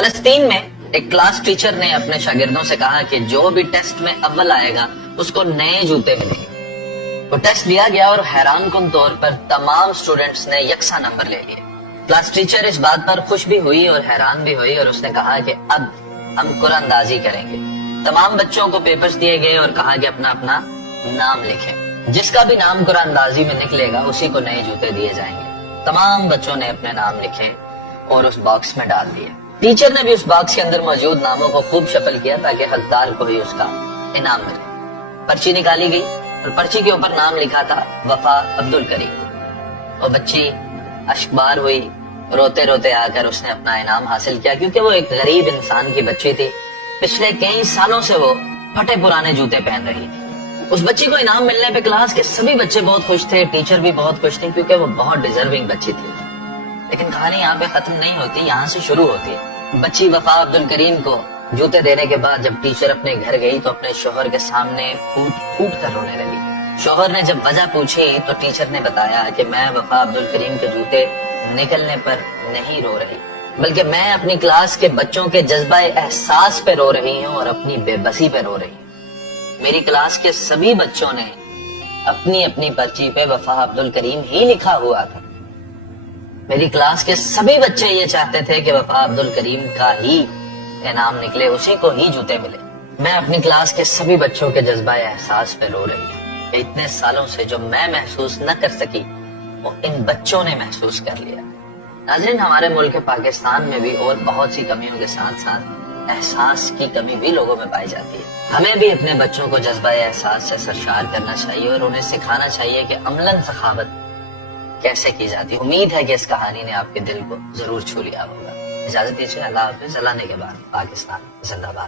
فلسطین میں ایک کلاس ٹیچر نے اپنے شاگردوں سے کہا کہ جو بھی ٹیسٹ میں اول آئے گا اس کو نئے جوتے ملیں گے۔ وہ ٹیسٹ دیا گیا اور حیران کن طور پر تمام سٹوڈنٹس نے یکساں نمبر لے لیے۔ کلاس ٹیچر اس بات پر خوش بھی ہوئی اور حیران بھی ہوئی اور اس نے کہا کہ اب ہم قرآن اندازی کریں گے۔ تمام بچوں کو پیپرز دیے گئے اور کہا کہ اپنا اپنا نام لکھیں، جس کا بھی نام قرآن اندازی میں نکلے گا اسی کو نئے جوتے دیے جائیں گے۔ تمام بچوں نے اپنے نام لکھے اور اس باکس میں ڈال دیے۔ ٹیچر نے بھی اس باکس کے اندر موجود ناموں کو خوب شفل کیا تاکہ حقدار کو ہی اس کا انعام ملے۔ پرچی نکالی گئی اور پرچی کے اوپر نام لکھا تھا وفا عبد الکریم۔ وہ بچی اشکبار ہوئی، روتے روتے آ کر اس نے اپنا انعام حاصل کیا، کیونکہ وہ ایک غریب انسان کی بچی تھی۔ پچھلے کئی سالوں سے وہ پھٹے پرانے جوتے پہن رہی تھی۔ اس بچی کو انعام ملنے پہ کلاس کے سبھی بچے بہت خوش تھے، ٹیچر بھی بہت خوش تھی، کیونکہ وہ بہت ڈیزرونگ بچی تھی۔ لیکن کہانی یہاں پہ ختم نہیں ہوتی، یہاں سے شروع ہوتی ہے۔ بچی وفا عبد الکریم کو جوتے دینے کے بعد جب ٹیچر اپنے گھر گئی تو اپنے شوہر کے سامنے پھوٹ پھوٹ کر رونے لگی۔ شوہر نے جب وجہ پوچھی تو ٹیچر نے بتایا کہ میں وفا عبد الکریم کے جوتے نکلنے پر نہیں رو رہی، بلکہ میں اپنی کلاس کے بچوں کے جذبہ احساس پہ رو رہی ہوں اور اپنی بے بسی پہ رو رہی ہوں۔ میری کلاس کے سبھی بچوں نے اپنی اپنی پرچی پہ وفا عبد الکریم ہی لکھا ہوا تھا۔ میری کلاس کے سبھی بچے یہ چاہتے تھے کہ وفا عبد الکریم کا ہی انعام نکلے، اسی کو ہی جوتے ملے۔ میں اپنی کلاس کے سبھی بچوں کے جذبہ احساس پہ رو رہی ہوں کہ اتنے سالوں سے جو میں محسوس نہ کر سکی وہ ان بچوں نے محسوس کر لیا۔ ناظرین، ہمارے ملک پاکستان میں بھی اور بہت سی کمیوں کے ساتھ ساتھ احساس کی کمی بھی لوگوں میں پائی جاتی ہے۔ ہمیں بھی اپنے بچوں کو جذبہ احساس سے سرشار کرنا چاہیے اور انہیں سکھانا چاہیے کہ عملاً سخاوت کیسے کی جاتی ہے۔ امید ہے کہ اس کہانی نے آپ کے دل کو ضرور چھو لیا ہوگا۔ اجازت دیجیے، اللہ حافظ۔ اللہ نے کے بعد پاکستان زندہ باد۔